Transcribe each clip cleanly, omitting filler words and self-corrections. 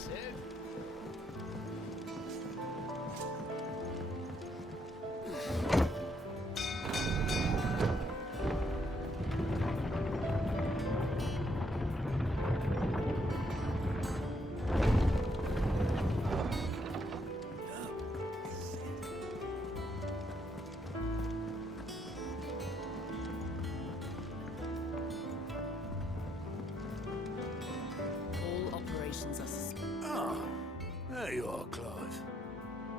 said. There you are, Clive.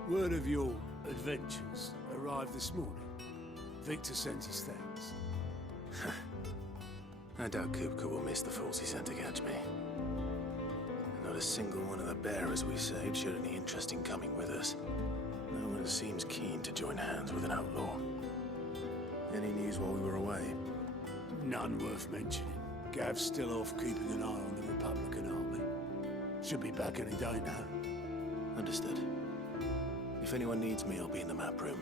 Word of your adventures arrived this morning. Victor sends his thanks. I doubt Kupka will miss the fools he sent to catch me. Not a single one of the bearers we saved showed any interest in coming with us. No one seems keen to join hands with an outlaw. Any news while we were away? None worth mentioning. Gav's still off keeping an eye on the Republican army. Should be back any day now. Understood. If anyone needs me, I'll be in the map room.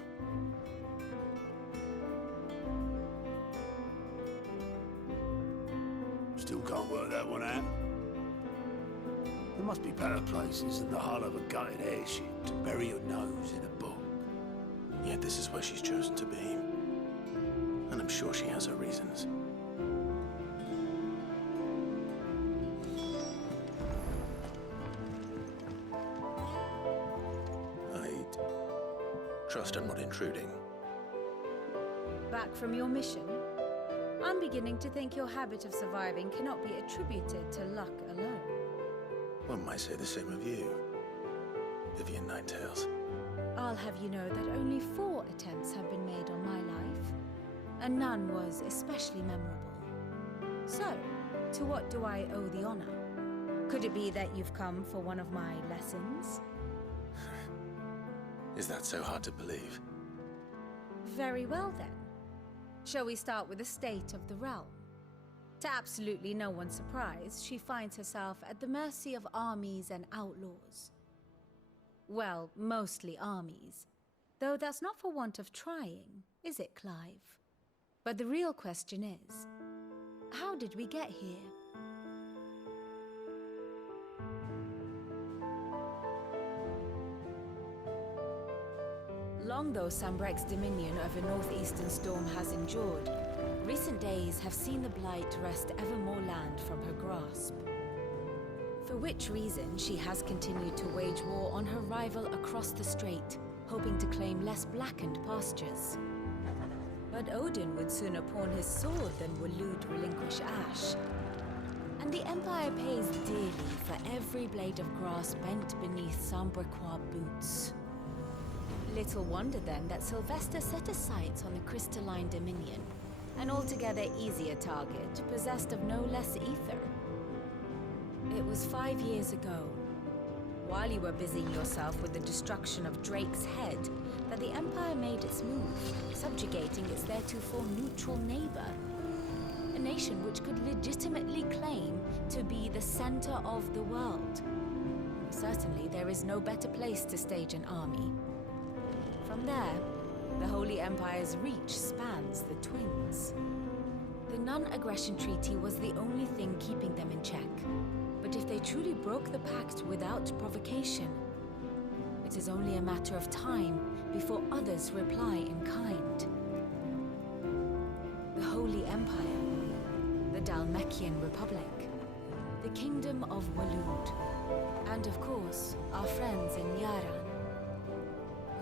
Still can't work that one out. There must be better places than the hull of a gutted airship to bury your nose in a book. Yet this is where she's chosen to be. And I'm sure she has her reasons. Trust I'm not intruding. Back from your mission? I'm beginning to think your habit of surviving cannot be attributed to luck alone. One might say the same of you, Vivian Ninetails. I'll have you know that only 4 attempts have been made on my life, and none was especially memorable. So, to what do I owe the honor? Could it be that you've come for one of my lessons? Is that so hard to believe? Very well then. Shall we start with the state of the realm? To absolutely no one's surprise, she finds herself at the mercy of armies and outlaws. Well, mostly armies. Though that's not for want of trying, is it, Clive? But the real question is, how did we get here? Long though Sambrek's dominion over northeastern storm has endured, recent days have seen the Blight wrest ever more land from her grasp. For which reason she has continued to wage war on her rival across the strait, hoping to claim less blackened pastures. But Odin would sooner pawn his sword than Waloed relinquish Ash. And the Empire pays dearly for every blade of grass bent beneath Sambrequois boots. Little wonder then that Sylvester set his sights on the crystalline dominion, an altogether easier target, possessed of no less ether. It was 5 years ago, while you were busying yourself with the destruction of Drake's head, that the Empire made its move, subjugating its theretofore neutral neighbor. A nation which could legitimately claim to be the center of the world. Certainly, there is no better place to stage an army. From there, the Holy Empire's reach spans the Twins. The non-aggression treaty was the only thing keeping them in check. But if they truly broke the pact without provocation, it is only a matter of time before others reply in kind. The Holy Empire, the Dhalmekian Republic, the Kingdom of Waloed, and of course, our friends in Yaran.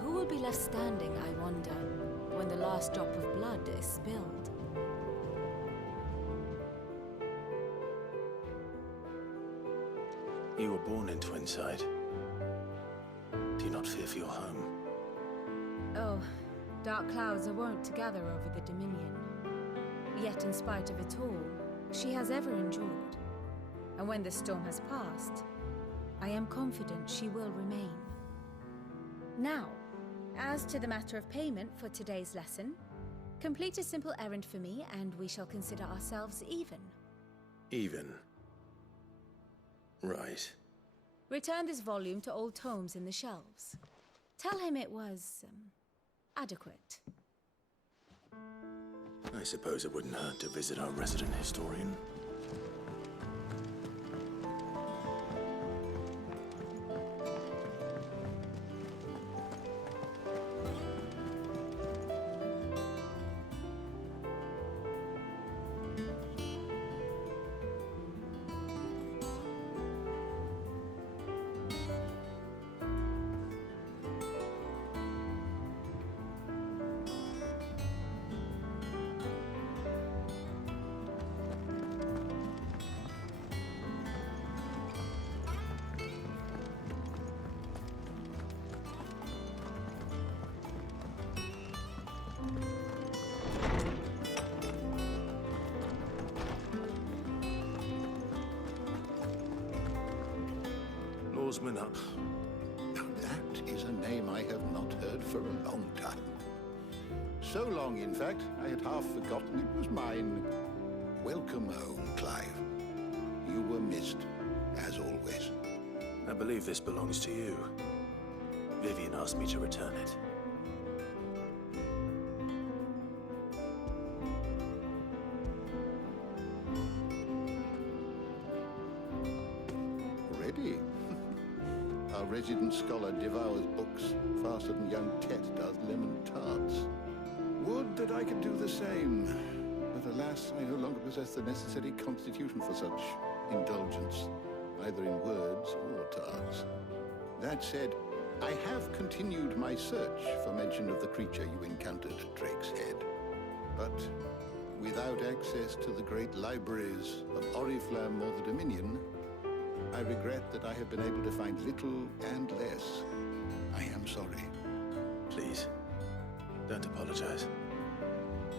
Who will be left standing, I wonder, when the last drop of blood is spilled? You were born in Twinside. Do you not fear for your home? Oh, dark clouds are wont to gather over the Dominion. Yet in spite of it all, she has ever endured. And when the storm has passed, I am confident she will remain. Now, as to the matter of payment for today's lesson, complete a simple errand for me and we shall consider ourselves even. Even? Right. Return this volume to old tomes in the shelves. Tell him it was, adequate. I suppose it wouldn't hurt to visit our resident historian. Oarsman up. That is a name I have not heard for a long time. So long, in fact, I had half forgotten it was mine. Welcome home, Clive. You were missed, as always. I believe this belongs to you. Vivian asked me to return it. Ready? Our resident scholar devours books faster than young Tet does lemon tarts. Would that I could do the same. But alas, I no longer possess the necessary constitution for such indulgence, either in words or tarts. That said, I have continued my search for mention of the creature you encountered at Drake's Head. But without access to the great libraries of Oriflamme or the Dominion, I regret that I have been able to find little and less. I am sorry. Please, don't apologize.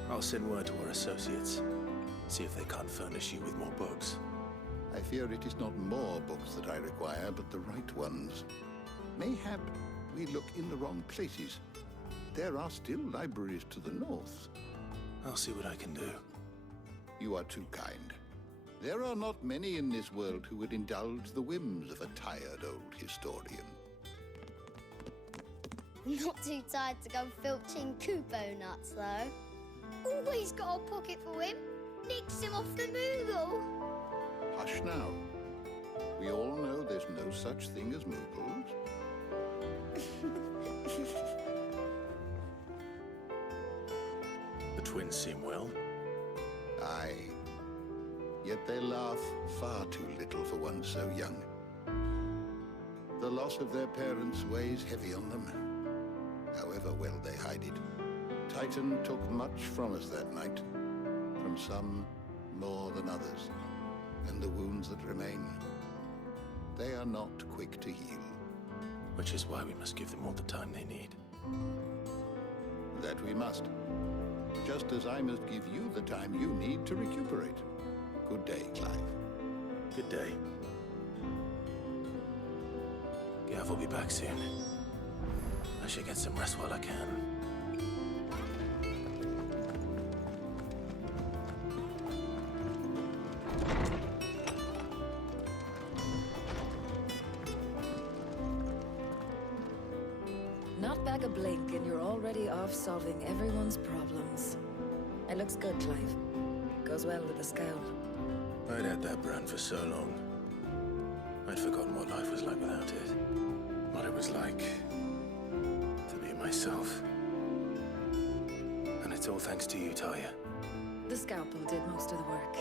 I'll send word to our associates. See if they can't furnish you with more books. I fear it is not more books that I require, but the right ones. Mayhap we look in the wrong places. There are still libraries to the north. I'll see what I can do. You are too kind. There are not many in this world who would indulge the whims of a tired old historian. I'm not too tired to go filching Kupo nuts, though. Always got a pocket for him. Nicks him off the Moogle. Hush now. We all know there's no such thing as Moogles. The twins seem well. Aye. Yet they laugh far too little for one so young. The loss of their parents weighs heavy on them, however well they hide it. Titan took much from us that night, from some more than others, and the wounds that remain, they are not quick to heal. Which is why we must give them all the time they need. That we must. Just as I must give you the time you need to recuperate. Good day, Clive. Good day. Gav will be back soon. I should get some rest while I can. Not back a blink and you're already off solving everyone's problems. It looks good, Clive. Goes well with the scowl. I'd had that brand for so long. I'd forgotten what life was like without it. What it was like to be myself. And it's all thanks to you, Talia. The scalpel did most of the work.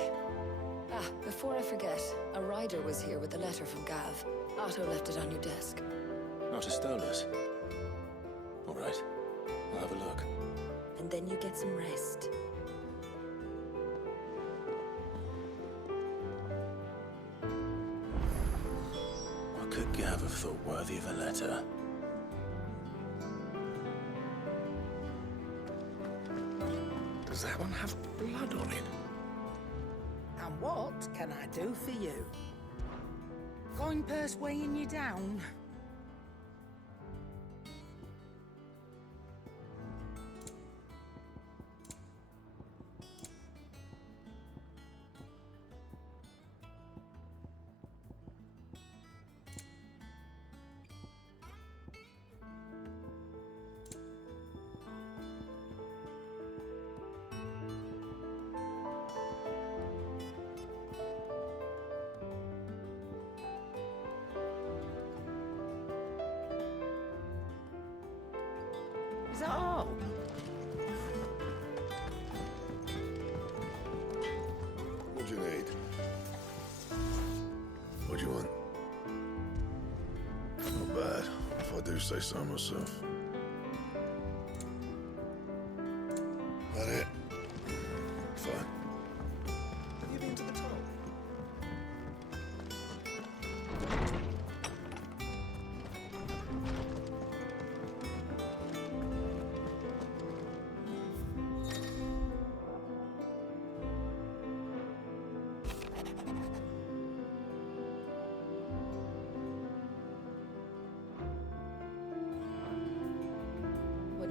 Ah, before I forget, a rider was here with the letter from Gav. Otto left it on your desk. Otto stole us. All right, I'll have a look. And then you get some rest. What could Gav have thought worthy of a letter? Does that one have blood on it? And what can I do for you? Coin purse weighing you down? Is that all? What do you need? What do you want? Not bad, if I do say so myself. That it? Fine. Have you been to the top?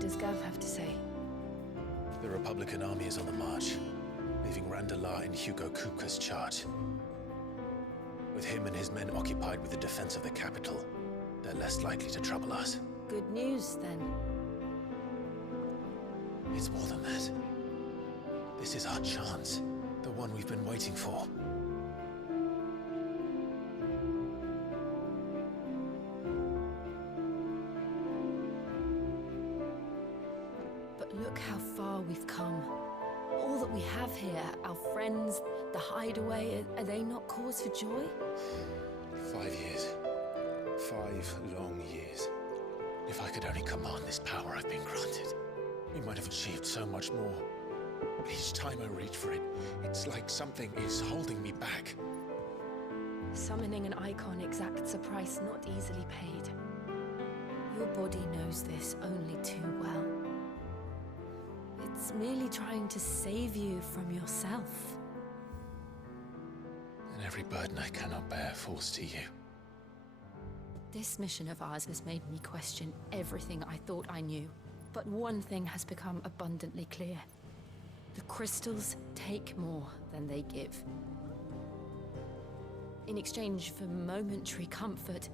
does Gav have to say? The Republican army is on the march, leaving Randalar in Hugo Kupka's charge. With him and his men occupied with the defense of the capital, they're less likely to trouble us. Good news, then. It's more than that. This is our chance, the one we've been waiting for. But look how far we've come. All that we have here, our friends, the hideaway, are they not cause for joy? 5 years. 5 long years. If I could only command this power I've been granted, we might have achieved so much more. But each time I reach for it, it's like something is holding me back. Summoning an icon exacts a price not easily paid. Your body knows this only too well. It's merely trying to save you from yourself. And every burden I cannot bear falls to you. This mission of ours has made me question everything I thought I knew. But one thing has become abundantly clear. The crystals take more than they give. In exchange for momentary comfort,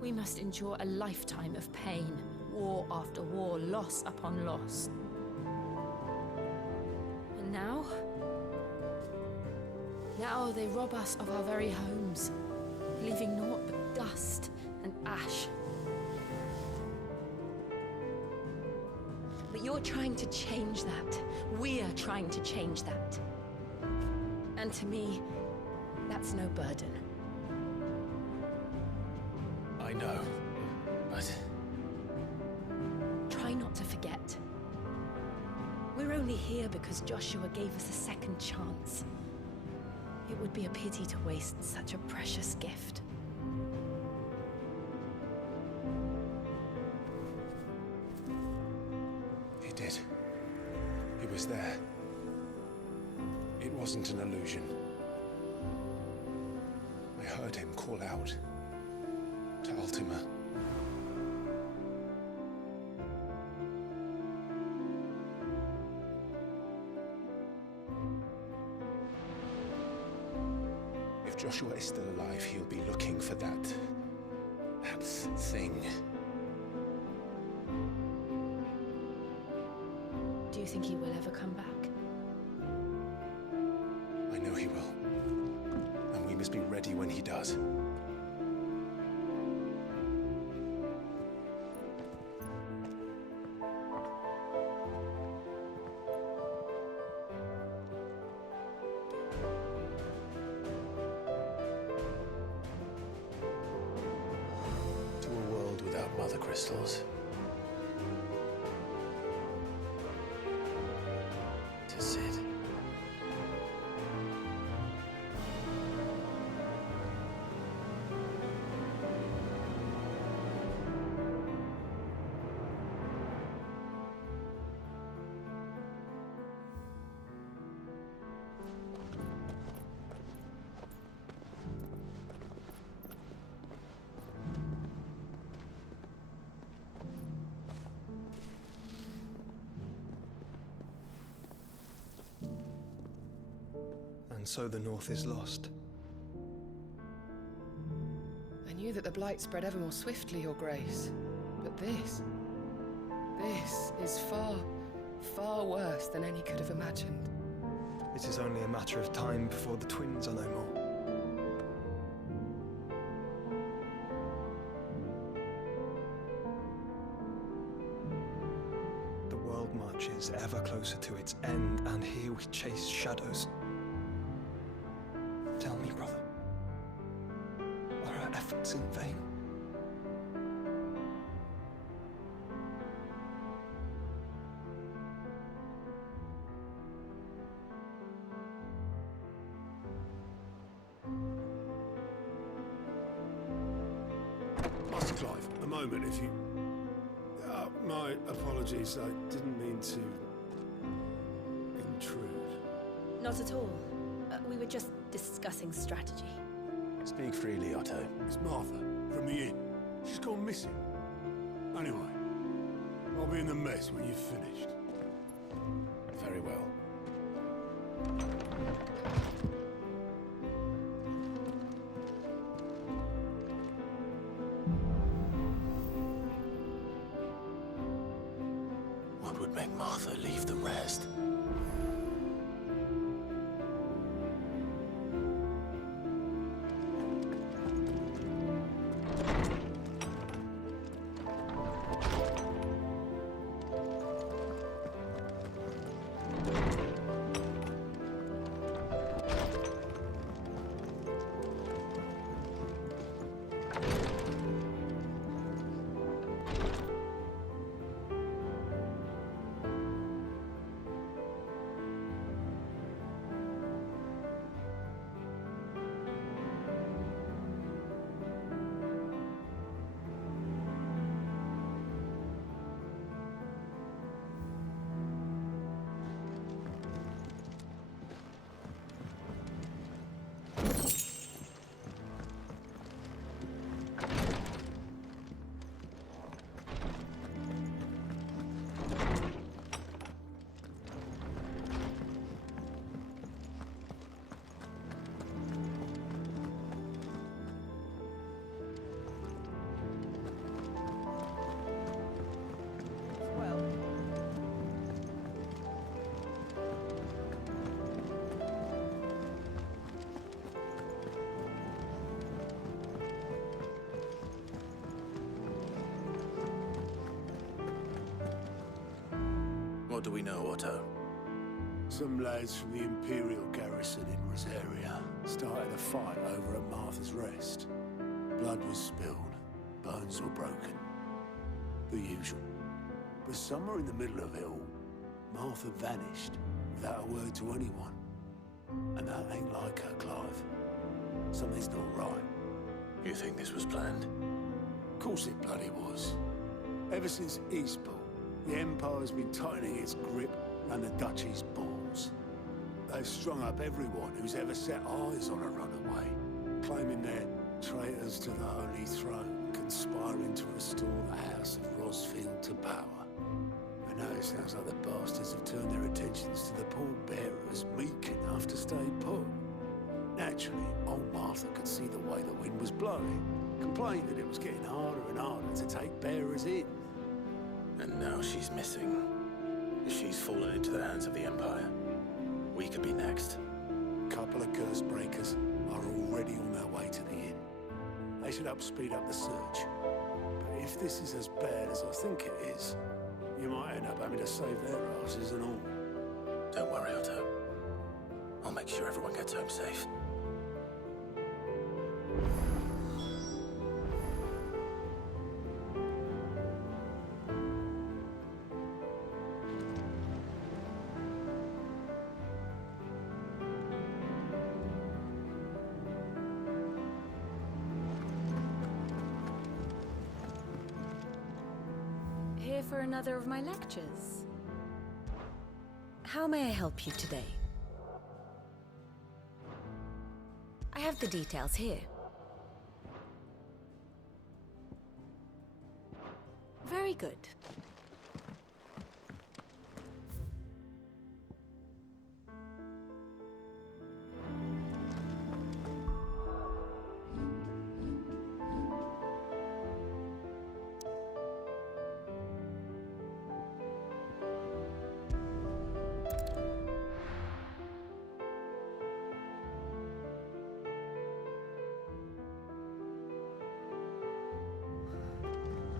we must endure a lifetime of pain, war after war, loss upon loss. And now they rob us of our very homes, leaving naught but dust and ash. But you're trying to change that. We're trying to change that. And to me, that's no burden. I know, but... Try not to forget. We're only here because Joshua gave us a second chance. It would be a pity to waste such a precious gift. He did. He was there. It wasn't an illusion. I heard him call out to Ultima. If Joshua is still alive, he'll be looking for that thing. Do you think he will ever come back? I know he will. And we must be ready when he does. To a world without mother crystals. To Sid. And so the North is lost. I knew that the Blight spread ever more swiftly, Your Grace. But this is far, far worse than any could have imagined. It is only a matter of time before the twins are no more. The world marches ever closer to its end, and here we chase shadows. Tell me, brother, are our efforts in vain? Master Clive, a moment, if you... my apologies, I didn't mean to... intrude. Not at all. We were just discussing strategy. Speak freely, Otto. It's Martha, from the inn. She's gone missing. Anyway, I'll be in the mess when you've finished. Very well. What would make Martha leave the rest? What do we know, Otto? Some lads from the Imperial garrison in Rosaria started a fight over at Martha's Rest. Blood was spilled, bones were broken. The usual. But somewhere in the middle of it all, Martha vanished without a word to anyone. And that ain't like her, Clive. Something's not right. You think this was planned? Of course it bloody was. Ever since Eastpool, the Empire's been tightening its grip around the Duchy's balls. They've strung up everyone who's ever set eyes on a runaway, claiming they're traitors to the Holy Throne, conspiring to restore the House of Rosfield to power. And now it sounds like the bastards have turned their attentions to the pallbearers meek enough to stay put. Naturally, old Martha could see the way the wind was blowing, complained that it was getting harder and harder to take bearers in. And now she's missing. She's fallen into the hands of the Empire. We could be next. A couple of curse breakers are already on their way to the inn. They should help speed up the search. But if this is as bad as I think it is, you might end up having to save their asses and all. Don't worry, Otto. I'll make sure everyone gets home safe. Here for another of my lectures. How may I help you today? I have the details here. Very good.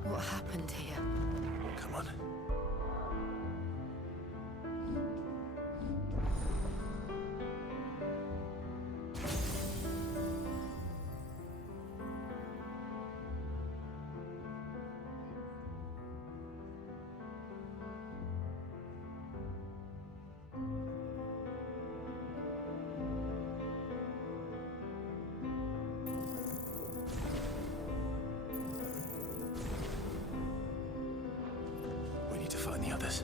What happened here? Come on. We need to find the others.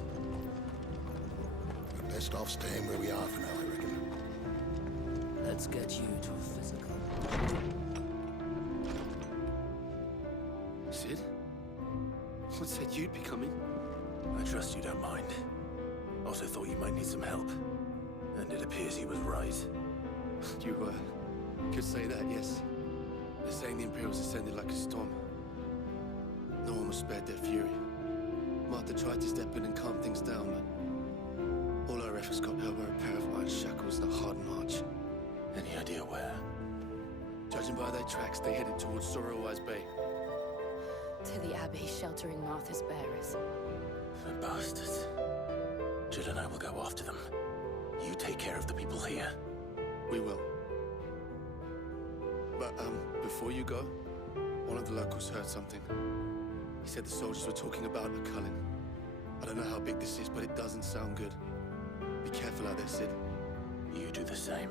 We're best off staying where we are for now, I reckon. Let's get you to physical. Sid? What said you'd be coming? I trust you don't mind. Also thought you might need some help. And it appears he was right. You, could say that, yes. They're saying the Imperials ascended like a storm. No one was spared their fury. Martha tried to step in and calm things down, but all our efforts got her were a pair of iron shackles and a hard march. Any idea where? Judging by their tracks, they headed towards Sorrowwise Bay. To the Abbey sheltering Martha's bearers. The bastards. Jill and I will go after them. You take care of the people here. We will. But, before you go, one of the locals heard something. He said the soldiers were talking about a culling. I don't know how big this is, but it doesn't sound good. Be careful out there, Sid. You do the same.